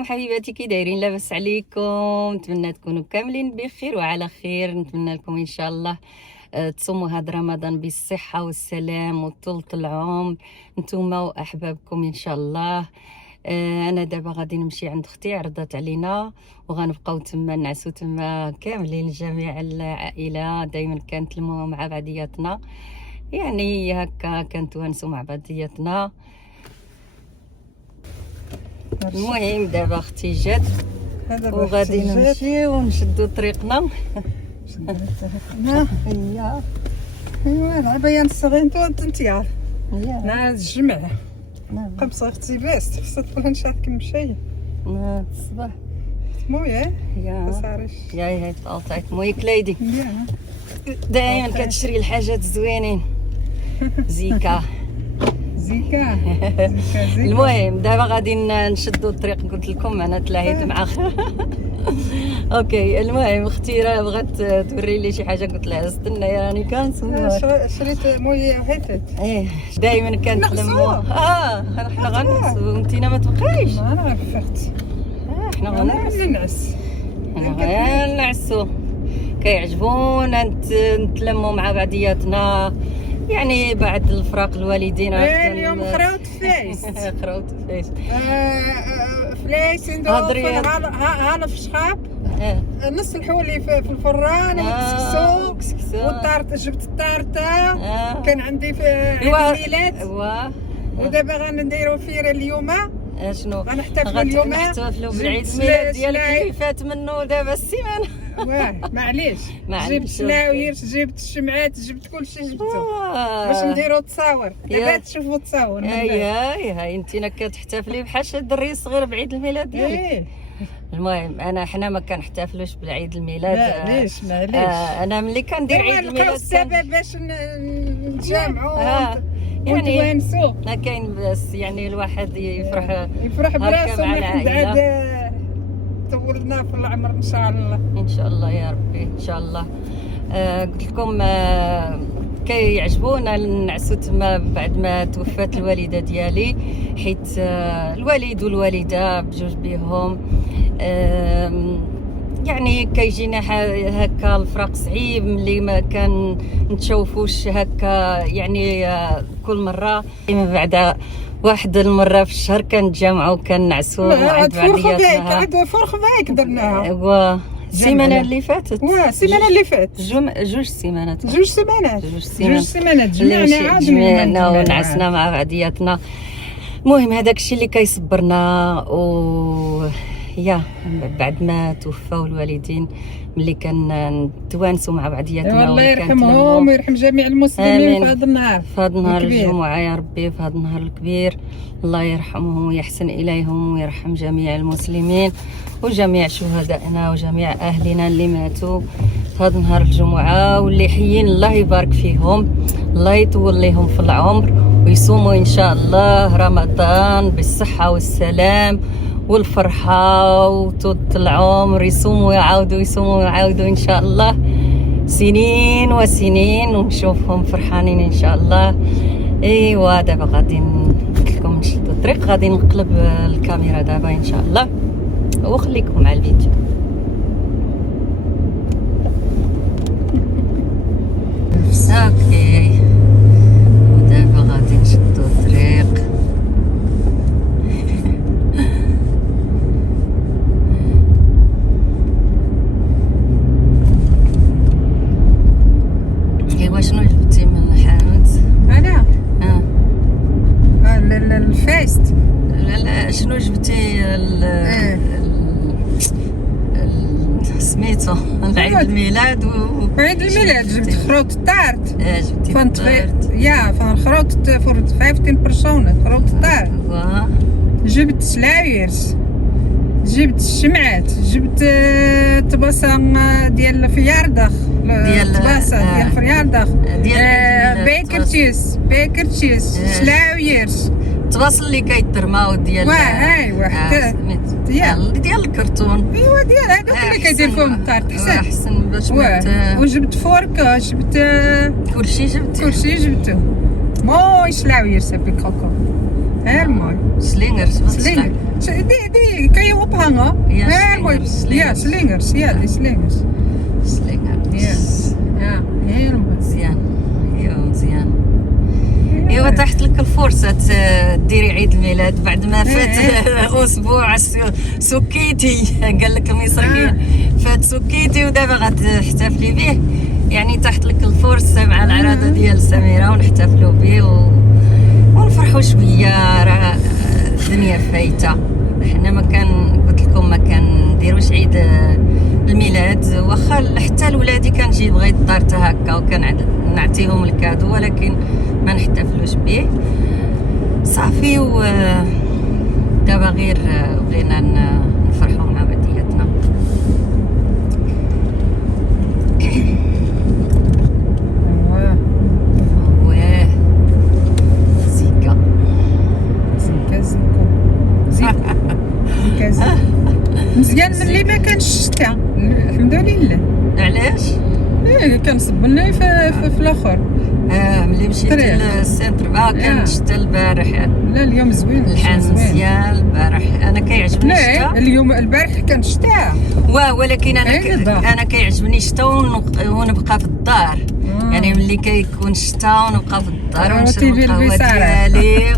ازيكم حبيباتي؟ كي دايرين؟ لاباس عليكم؟ نتمنى تكونوا كاملين بخير وعلى خير. نتمنى لكم ان شاء الله تصوموا هذا رمضان بالصحه والسلام وطولة العمر نتوما واحبابكم ان شاء الله. انا دابا غادي نمشي عند اختي، عرضت علينا وغنبقاو تما نعسو تما كاملين جميع العائله. دائما كنتلموا مع بعضياتنا، يعني هكا كنتوانسوا مع بعضياتنا. المهم دابا اختي جات وغادي نمشيو ونشدو طريقنا. هي ايوا العبايه الصغير انت عارف مع الجمع قبصه اختي باس خصها تكون نشاط كنمشي الصباح مويه يا صاريش يا طالعت موي كلايدي دائما كتشري الحاجات الزوينين زيكا. المهم دابا غادي نشدوا الطريق. قلت لكم انا تلاهيت مع اوكي. المهم اختي راه بغات توري لي شي حاجه، قلت لها استنى راني كنصور. شريت مويه هيتت دائما كنتلموا. حنا غنعسوا وانتينا ما تبقايش. انا فقت حنا غنعسوا كيعجبونا نتلموا مع بعضياتنا، يعني بعد الفراق الوالدين. اليوم خروت فايس خروت فايس فلايس هانا في شخاب نص الحولي في الفران وكسكسو والطارت. جبت الطارته كان عندي في عيد الميلاد ودابا غنديروا فيره اليوم. شنو غنحتفلوا اليوم؟ نحتفلوا بالعيد الميلاد ديالك اللي فات منه دابا السيمانه. معليش جبت السلاوير، جبت الشمعات، جبت كلشي جبتو باش نديرو تصاور. دابا تشوفوا التصاور. هاي انتينا كتحتفلي بحال شي دري صغير بعيد الميلاد ديالك. المهم حنا ما كنحتفلوش بالعيد الميلاد. معليش انا ملي كندير عيد الميلاد السبب باش نتجمعوا يعني ونتوانسوا. ما كاين بس يعني الواحد يفرح براسو عاد طولنا في العمر ان شاء الله. ان شاء الله يا ربي ان شاء الله. قلت لكم كيعجبونا نعسو تما بعد ما توفات الوالده ديالي، حيت الوالد والوالده بجوج بهم يعني كيجينا هكا الفراق صعيب ملي ما كان نتشوفوش هكا، يعني كل مره من بعد واحد المره في الشهر كنتجمعوا كنعسوا عند بعضياتنا. عاد فرخ بايك درناها السيمانه اللي فاتت. السيمانه اللي فاتت جوج سيمانات جمعنا ونعسنا مع بعضياتنا. المهم هذاك الشيء اللي كيصبرنا. بعد ما توفاو الوالدين ملي كنتوانسوا مع بعضياتنا، الله يرحمهم ويرحم جميع المسلمين في هذا النهار، في هذا النهار الجمعه يا ربي، في هذا النهار الكبير. الله يرحمهم ويحسن اليهم ويرحم جميع المسلمين وجميع شهدائنا وجميع اهلنا اللي ماتوا في هذا النهار الجمعه، واللي حيين الله يبارك فيهم، الله يطول لهم في العمر ويصوموا ان شاء الله رمضان بالصحه والسلام والفرحه وطول العمر. يصوموا ويعاودوا ان شاء الله سنين وسنين ونشوفهم فرحانين ان شاء الله. ايوا دابا غادي قلت لكم نشدوا الطريق، غادي نقلب الكاميرا دابا ان شاء الله وخليكم مع الفيديو. اوكي ودابا غادي نشدوا الطريق. شنو جبتي من حامد؟ انا الفايست. لا شنو جبتي سميتو عيد الميلاد عيد الميلاد جبت خروط الطارت. جبتي فان خروط فور 15 بيرسون خروط الطارت. جبت سلاويرز، جبت الشمعات، جبت طباسة ديال الفياردخ، طباسة ديال الفياردخ، بيكرتشيس سلاويرز، الطباص اللي كيترماو ديال ايوا حتى ديال الكرتون. ايوا ديال هذوك اللي كيدير فيهم الطارت احسن باش وجبت فورك، جبت كلشي جبتو موي سلاويرز بكوكو غير موي سلينغر دي كيوب Ja, slingers. Ja, die slingers. سلينغرز. Ja, heel mooi. مزيان. ايوا مزيان. ايوا تحت لك الفرصة ديري عيد الميلاد بعد ما فات اسبوع سكيتي قال لك المصريين فات سكيتي ودابا غتحتفلي به. يعني تحت لك الفرصة مع العراضة ديال سميرة ونحتفلوا به ونفرحوا شوية. راه الدنيا فايتة. حنا ما كان قلت لكم ما كنديروش عيد الميلاد واخا حتى لولادي كنجي بغيت الدار تا هكا وكان نعطيهم الكادو ولكن ما نحتفلوش به صافي. و دابا غير بغينا نفرحوا مع بدياتنا. واه زيكا مزيان ملي ما كانش الشتا الحمد لله. علاش؟ كنصب لنا في الاخر. ملي مشيت للسنتر كان الشتا البارح. لا اليوم زوين الحال مزيان البارح. انا كيعجبني الشتا. اليوم البارح كان الشتا ولكن انا كيعجبني الشتا ونبقى في الدار. يعني ملي كيكون الشتا ونبقى في الدار ونشرب القهوه ديالي.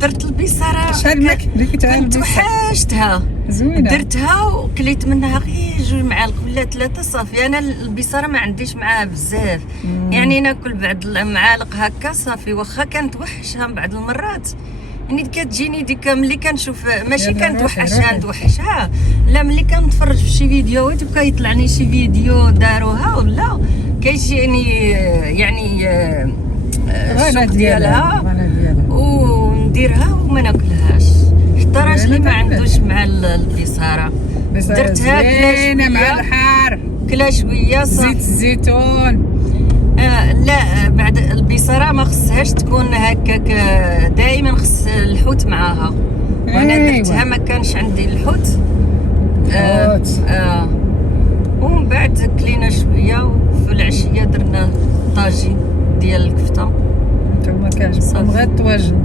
درت البصاره. شحال ما كنت وحشتها. زوينه درتها وكليت منها غير 2 معالق ولا 3 صافي. انا البصاره ما عنديش معاها بزاف. يعني ناكل بعض المعالق هكا صافي. واخا كانت وحشها من بعض المرات. يعني كتجيني ديك ملي كنشوف ماشي كنتوحشها نتوحشها لا ملي كنتفرج في شي فيديوهات وكيطلعني شي فيديو داروها ولا كيجيني يعني الشوق ديالها ونديرها وما ناكلهاش حتى راجلي ما عندوش مع البصاره. درتها كلا مع الحار كلا شويه زيت الزيتون. لا بعد البصاره ما خصهاش تكون هكاك دائما خص الحوت معاها. وانا درتها ما كانش عندي الحوت. ومن بعد كلينا شويه وفي العشيه درنا طاجين ديال الكفته. ما كيعجبكم غير الطواجن؟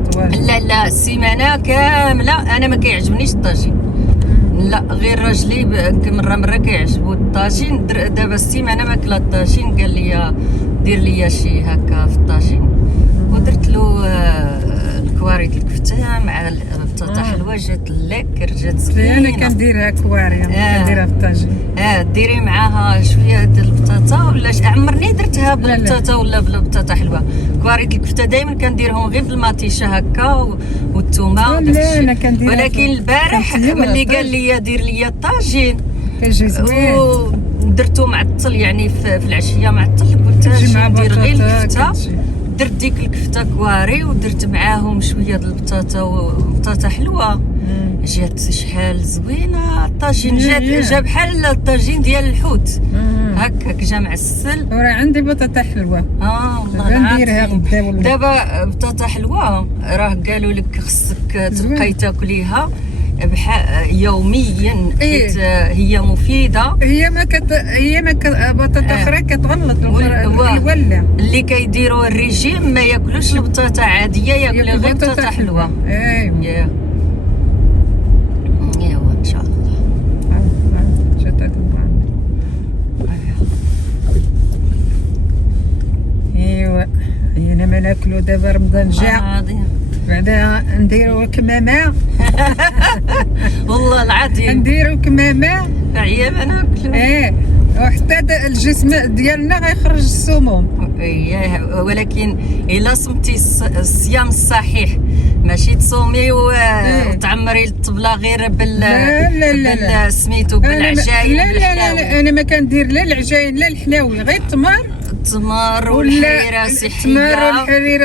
لا السيمانه كامله انا ما كيعجبنيش الطاجين. لا غير راجلي مره كيعجبو الطاجين. دابا السيمانه ماكله الطاجين قال لي دير لي شي هكا في الطاجين ودرت له الكواري الكفته مع البطاطا حلوه جات لك رجات زوينه. انا كنديرها كواري كنديرها في الطاجين. ديري معاها شويه د البطاطا ولا عمرني درتها بالبطاطا ولا بالبطاطا حلوه. كواري الكفته دائما كنديرهم غير بالمطيشه هكا والثومه ولكن البارح ملي قال لي دير لي الطاجين كيجي زوين درتو معطل يعني في العشيه معطل قلت ندير غير الكفته. درت ديك الكفته كواري ودرت معاهم شويه د البطاطا وبطاطا حلوه جات شحال زوينه. الطاجين جا بحال الطاجين ديال الحوت هكاك جا معسل. وراه عندي بطاطا حلوه والله نديرها غدا ولا دابا بطاطا حلوه راه قالوا لك خصك تبقاي تاكليها يوميا حيت هي مفيده. هي ما بطاطا اخرى كتغلط ولا اللي كيديروا الريجيم ما ياكلوش البطاطا عاديه ياكلوا غير بطاطا حلوه. ايوا ان شاء الله. جات ايوا انا ما ناكلو دابا رمضان جا بعدا نديرو كمامه. والله العظيم نديرو كمامه عيا ما ناكلو. وحتى الجسم ديالنا غيخرج السموم. ولكن الا صمتي الصيام الصحيح ماشي تصومي وتعمري الطبله غير بال سميتو بالعجاين. لا انا ما كندير لا العجاين لا الحلاوي غير التمر والحريره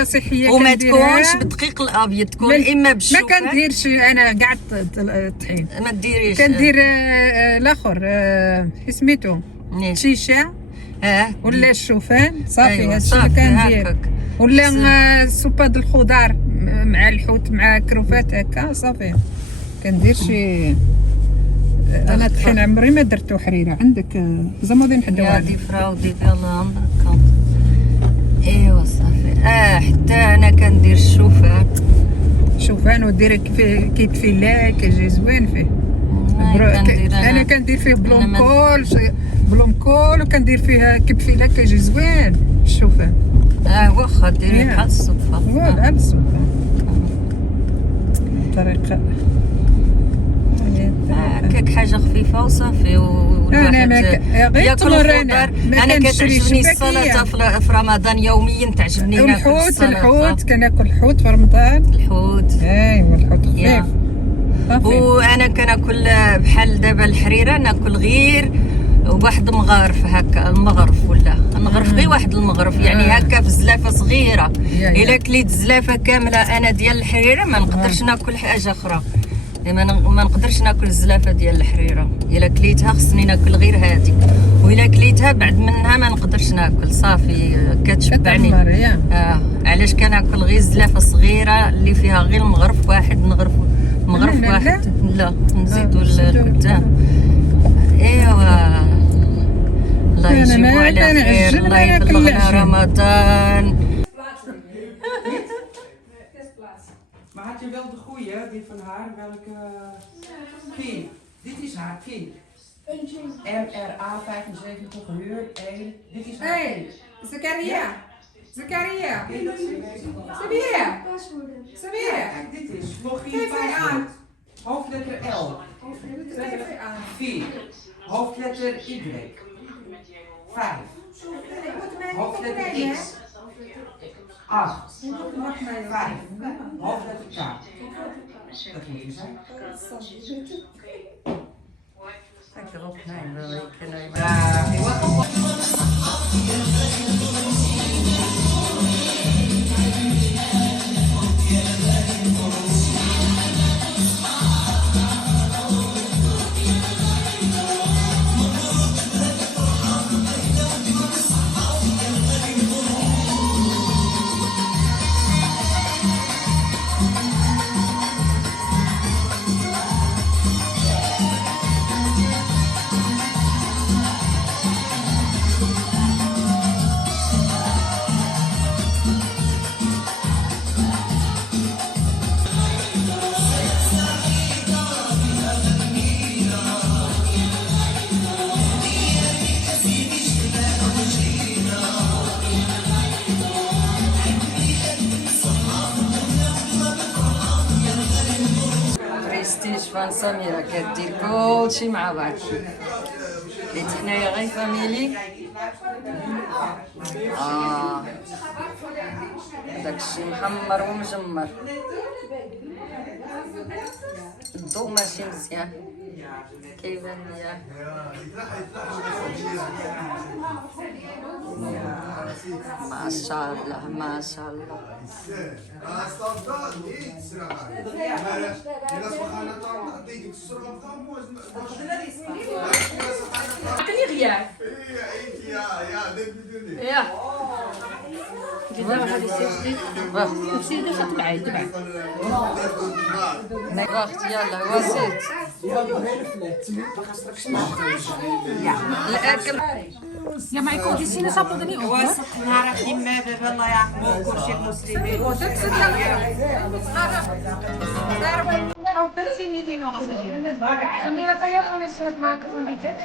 صحيه وما تكونش بالدقيق الابيض تكون اما بالشوفان. ما كنديرش انا كاع الطحين ما ديريش. كندير الاخر سميتو شيشه ولا الشوفان صافي. هادشي اللي كندير ولا سوبه د الخضار مع الحوت مع كروفات هكا صافي. كندير شي انا الطحين عمري ما درتو حريره. عندك زعما نحدو هادي فراودي يلاه عمرك. ايوا صافي. حتى انا كندير الشوفان ودير كيف فيه كيجي زوين فيه. انا كندير فيه بلومكول وكندير فيه كبفيله كيجي زوين الشوفان. واخا ديري بحال الصبفه. بحال الصبفه بطريقه هكاك حاجه خفيفه وصافي. انا ياكل الخضر. انا كتعجبني السلطه في رمضان يوميا، تعجبني ناكل الحوت كناكل الحوت في رمضان. الحوت ايوا الحوت خفيف. وانا كناكل بحال دابا الحريره ناكل غير واحد مغارف هكا، المغرف ولا نغرف غير واحد المغرف يعني هكا في زلافه صغيره. الا كليت زلافه كامله انا ديال الحريره ما نقدرش ناكل حاجه اخرى، ما نقدرش ناكل الزلافه ديال الحريره. الا كليتها خصني ناكل غير هذيك، والا كليتها بعد منها ما نقدرش ناكل صافي كتشبعني. علاش كناكل غير زلافه صغيره اللي فيها غير المغرف واحد، مغرف واحد لا نزيدو الكتان. ايوا الله يجيبو على خير، الله يبلغنا رمضان. Maar had je wel de goeie, die van haar, welke King? Dit is haar King. RRA 75 huur 1. Dit is haar King. Zakaria. Zakaria. Sabia. Sabia. Kijk, dit is login 5. Hoofdletter L. 4. Hoofdletter Y. 5. Hoofdletter X. 8. 5. Hoofdletter K. Dat moet je zijn. Kijk erop, nee, ik ken even. بريستيج فان سميرة كدير كلشي مع بعض، حيت حنايا غير فاميلي. داكشي محمر ومجمر، الضوء ماشي مزيان كيبان ليا. ما شاء الله ما شاء الله. عطيني غياب. يا سيدي تبعي واخت يلا وسيت الاكل يا ما يكون دي سينا صابوني واسق نهار ديما بابا الله يرحمه كلشي المسلمين. Samira, kan je gewoon eens met maken van die vet?